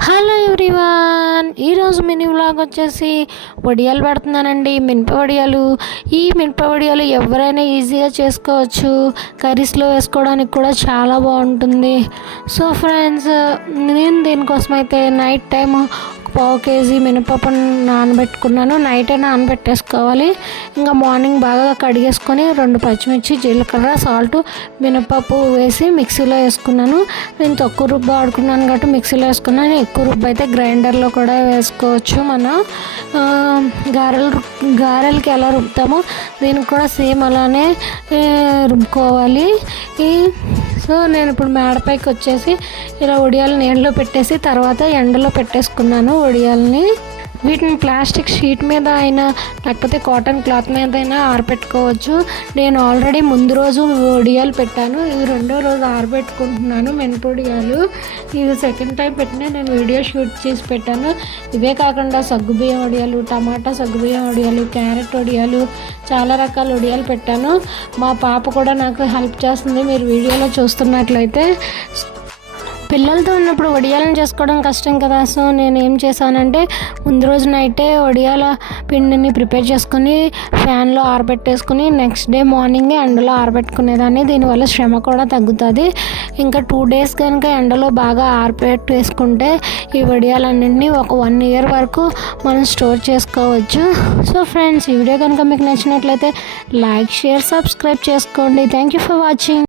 Hello everyone, ఈరోజు mini vlog వచ్చేసి వడియాలు పెడుతున్నానండి. మినప వడియాలు. ఈ మినప వడియాలు ఎవరైనా ఈజీగా చేసుకోవచ్చు. కర్రీస్లో వేసుకోవడానికి కూడా చాలా బాగుంటుంది. సో ఫ్రెండ్స్, నేను దీనికోసం అయితే నైట్ టైం 1/2 kg మినపప్పును నానబెట్టుకున్నాను. నైటే నానబెట్టేసుకోవాలి. ఇంకా మార్నింగ్ బాగా కడిగేసుకొని 2 పచ్చిమిర్చి, జీలకర్ర, సాల్ట్, మినపప్పు వేసి మిక్సీలో వేసుకున్నాను. నేను తక్కువ రుబ్బు వాడుకున్నాను కాబట్టి మిక్సీలో వేసుకున్నాను. ఎక్కువ రుబ్బు అయితే గ్రైండర్లో కూడా వేసుకోవచ్చు. మనం గారెలకి ఎలా రుబ్బుతామో దీనికి కూడా సేమ్ అలానే రుబ్బుకోవాలి. సో నేను ఇప్పుడు మేడపైకి వచ్చేసి ఇలా వడియాలు నీళ్ళలో పెట్టేసి తర్వాత ఎండలో పెట్టేసుకున్నాను వడియాలని. వీటిని ప్లాస్టిక్ షీట్ మీద అయినా లేకపోతే కాటన్ క్లాత్ మీద అయినా ఆరబెట్టుకోవచ్చు. నేను ఆల్రెడీ ముందు రోజు వడియాలు పెట్టాను. ఇది 2వ రోజు ఆరబెట్టుకుంటున్నాను మినపొడియాలు. ఇది సెకండ్ టైం పెట్టినా నేను వీడియో షూట్ చేసి పెట్టాను. ఇవే కాకుండా సగ్గుబియ్యం వడియాలు, టమాటా సగ్గుబియ్యం వడియాలు, క్యారెట్ వడియాలు, చాలా రకాల వడియాలు పెట్టాను. మా పాప కూడా నాకు హెల్ప్ చేస్తుంది. మీరు వీడియోలో చూస్తున్నట్లయితే పిల్లలతో ఉన్నప్పుడు వడియాలను చేసుకోవడం కష్టం కదా. సో నేను ఏం చేశానంటే ముందు రోజు నైటే వడియాల పిండిని ప్రిపేర్ చేసుకొని ఫ్యాన్లో ఆరబెట్టేసుకుని నెక్స్ట్ డే మార్నింగే ఎండలో ఆరబెట్టుకునేదాన్ని. దీనివల్ల శ్రమ కూడా తగ్గుతుంది. ఇంకా 2 days కనుక ఎండలో బాగా ఆరబెట్టేసుకుంటే ఈ వడియాలన్నింటినీ ఒక 1 year వరకు మనం స్టోర్ చేసుకోవచ్చు. సో ఫ్రెండ్స్, ఈ వీడియో కనుక మీకు నచ్చినట్లయితే లైక్, షేర్, సబ్స్క్రైబ్ చేసుకోండి. Thank you for watching.